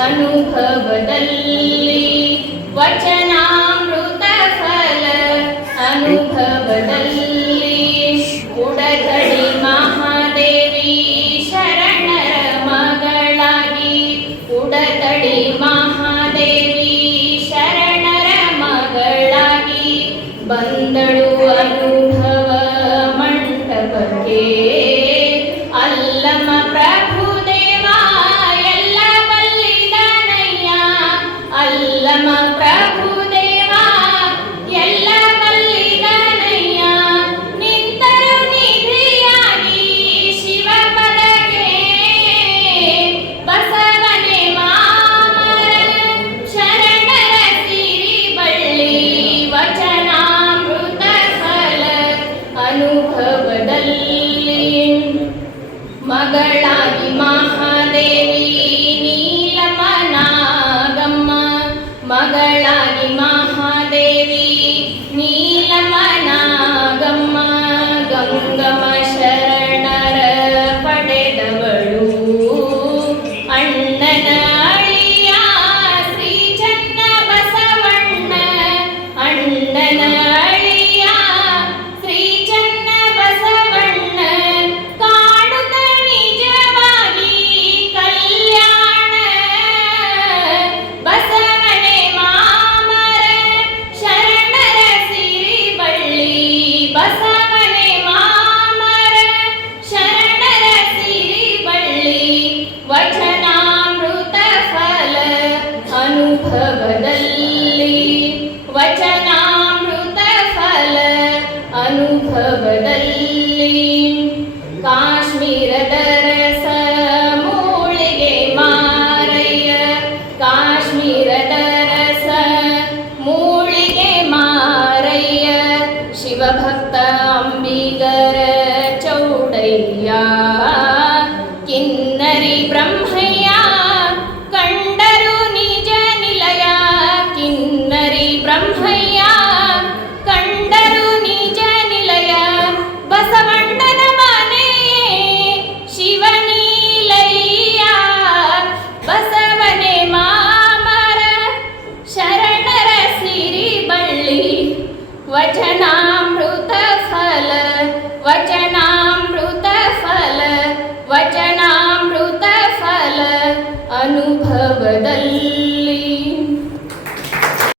ಅನುಭವದಲ್ಲಿ ವಚನಾಮೃತ ಫಲ ಅನುಭವದಲ್ಲಿ ಉಡಗಡಿ ಮಹಾದೇವಿ ಶರಣರ ಮಗಳಾಗಿ ಉಡಗಡಿ ಮಹಾದೇವಿ ಶರಣರ ಮಗಳಾಗಿ ಬಂದಳು ಅನುಭವ ಮಂಟಪಕ್ಕೆ ಅಲ್ಲಮ ಪ್ರಭುದೇವ ಎಲ್ಲ ಬಲ್ಲಿದನಯ್ಯ ಅಲ್ಲಮ ಪ್ರಭುದೇವ ಎಲ್ಲ ಬಲ್ಲಿದನಯ್ಯ ನಿಂತರು ನಿಧಿಯಾಗಿ ಶಿವಪದಕ್ಕೆ ಬಸವನೆ ಮಾಮರ ಶರಣರ ಸಿರಿ ಬಳ್ಳಿ ವಚನಾಮೃತ ಫಲ ಅನುಭವದಲ್ಲಿ ಮಗಳಾಗಿ ಮಹಾದೇವಿ ನೀಲಮನಾಗಮ್ಮ ಮಗಳಾಗಿ ಮಹಾದೇವಿ ನೀಲಮನಾಗಮ್ಮ ಗಂಗಮ್ಮ ಶರಣರ ಪಡೆದವಳು ಅಣ್ಣನ ಅಳಿಯ ಶ್ರೀ ಚನ್ನ ಬಸವಣ್ಣ ಅಣ್ಣನ ಅಳಿಯ ಶ್ರೀ ಚನ್ನ ಬಸವಣ್ಣ ಕಾಡುತ್ತ ನಿಜವಾಗಿ ಕಲ್ಯಾಣ ಬಸವನೆ ಮಾಮರ ಶರಣರ ಸಿರಿ ಬಳ್ಳಿ ಬಸವನೆ ಮಾಮರ ಶರಣರ ಸಿರಿ ಬಳ್ಳಿ ವಚನಾಮೃತ ಫಲ ಅನುಭವದಲ್ಲಿ ವಚನಾಮೃತ ಫಲ ಅನುಭವದಲ್ಲಿ ಕಾಶ್ಮೀರದ ರಸ ಮೂಳಿಗೆ ಮಾರಯ್ಯ ಕಾಶ್ಮೀರದ ರಸ ಮೂಳಿಗೆ ಮಾರಯ್ಯ ಶಿವಭಕ್ತ ಅಂಬಿಗರ ಚೌಡಯ್ಯ ಕಿನ್ನರಿ ಬ್ರಹ್ಮಯ್ಯ ಕಂಡರು ನಿಜ ನಿಲಯ ಕಿನ್ನರಿ ಬ್ರಹ್ಮಯ್ಯ ಕಂಡರು ನಿಜ ನಿಲಯ ಬಸವಣ್ಣನ ಮನೆಯೇ ಶಿವನೀಲಯ್ಯ ಬಸವನೆ ಮಾಮರ ಶರಣರ ಸಿರಿ ಬಳ್ಳಿ ವಚನ